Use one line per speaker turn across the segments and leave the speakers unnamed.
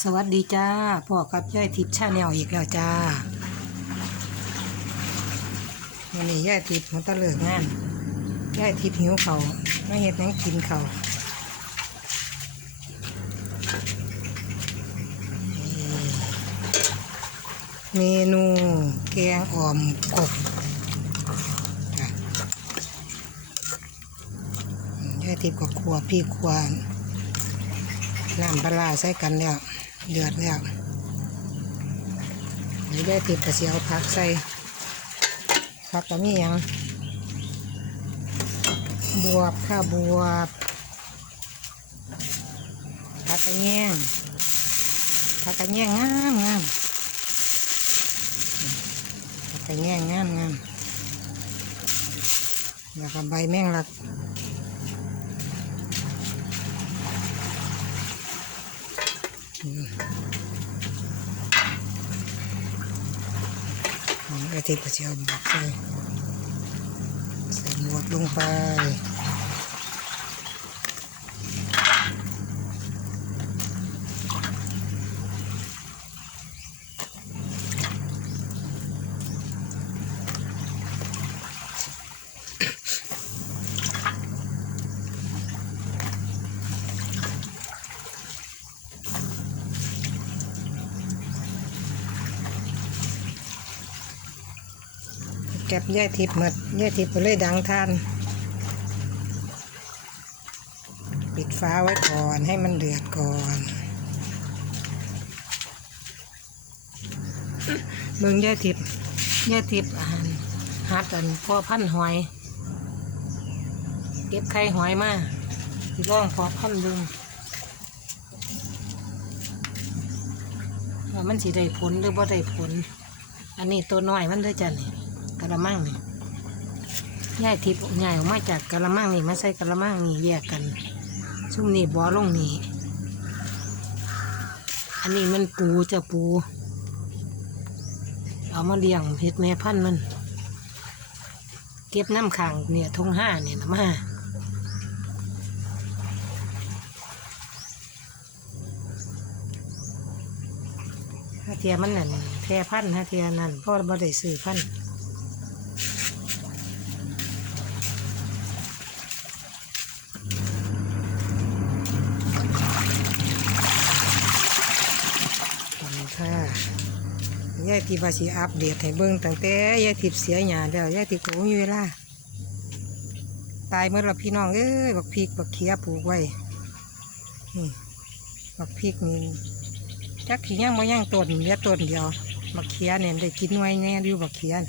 สวัสดีจ้าพ่อกับย่ายทิพย์ชาแนลอีกแล้วจ้าวันนี้ย่ายทิพย์มันตะเลิกงานย่ายทิพย์หิวเขาไม่เห็ดหยังกินเขาเมนูแกงอ่อมกบย่ายทิพย์ก็ครัวพี่ครัวน้ำปลาร้าใส่กันแล้ว เดือดแล้วนี่ได้ติดกระเสียวผักใส่ผักก็มีหยังบวบข้าวบวบผักกระแยงผักกระแยงงามงามผักกระแยงงามงามแล้วก็ใบแมงลัก อาทิตย์ก็จะเทียมวกใส่ใส่หมวดลงไป ก็บแย่ทิพย์หมดแย่ทิพย์ก็เลยดังท่าน ปิดฟ้าไว้ก่อนให้มันเดือดก่อนเบิ่งแย่ทิพย์แย่ทิพย์อาหารหัดอันพ่อพันหอย เก็บไข่หอยมาสิลองพอพันธุ์เบิ่งว่ามันสิได้ผลหรือบ่ได้ผล อันนี้ตัวน้อยมันเด้วยจ้ะนี่ กระมังนี่ย่ายทิพย์ใหญ่ออกมาจากกระมังนี่มาใส่กระมังนี่แยกกันซุ่มนี่บอลงนี่อันนี้มันปูจะปู เอามาเลี้ยงเพชรแม่พันธุ์มัน เก็บน้ำขังเนี่ยทงห้าเนี่ยนะมาถ้าเทียมันนั่นแพร่พันธุ์ถ้าเทียนั่นพ่อบ่ได้ซื้อพันธุ์ขอบคุณค่ะ ยายทิพย์ว่าสิอัปเดตให้เบิ่งตั้งแต่ยายทิพย์เสียหยาแล้วยายทิพย์ก็บ่มีเวลาตายเมื่อละพี่น้องเอ้ยบักพริกบักเขียปลูกไว้นี่บักพริกนี่จักขี้ย่างบ่ย่างต้นเหลือต้นเดียวบักเขียเนี่ยได้กินไว้แน่อยู่บักเขียน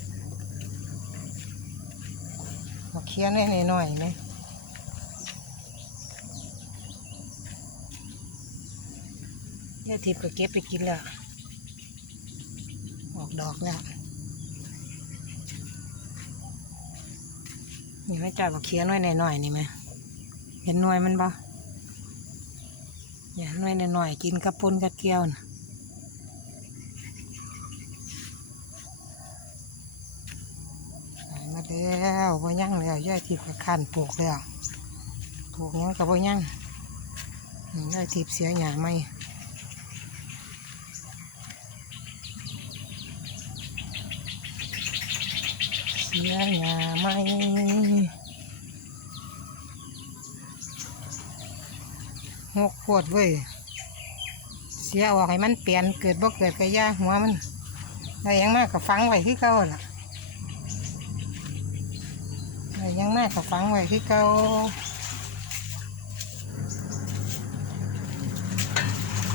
บักเขียนน้อยๆหน่อยไหมยายทิพย์ก็เก็บไปกินแล้ว ออกดอกแล้วนี่ไม่จ่ายบักเขียน้อยหน่อยนี่ไหมเห็นหน่วยมันบ่อย่าหน่วยหน่อยกินกับปนกับเกี๊ยวนะมาแล้วบ่ยั่งแล้วย่ายทิพย์กับขันปลูกแล้วปลูกยังกับบ่ยั่งย่ายทิพย์เสียหยาไหม เสียหยาไหมหกขวดเว้ย เสียออกให้มันเปลี่ยนเกิดบ่เกิดกระยาหัวมันอะไรยังมากกับฟังไว้ที่เก่าล่ะอะไรยังมากกับฟังไว้ที่เก่า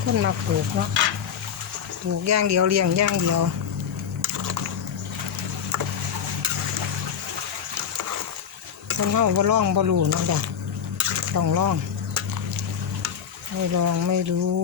คนมาปลูกเนาะปลูกย่างเดียวเลี้ยงย่างเดียว คนเฮาบ่ล่องบ่รู้นะจ้ะต้องล่อง ไม่ลองไม่รู้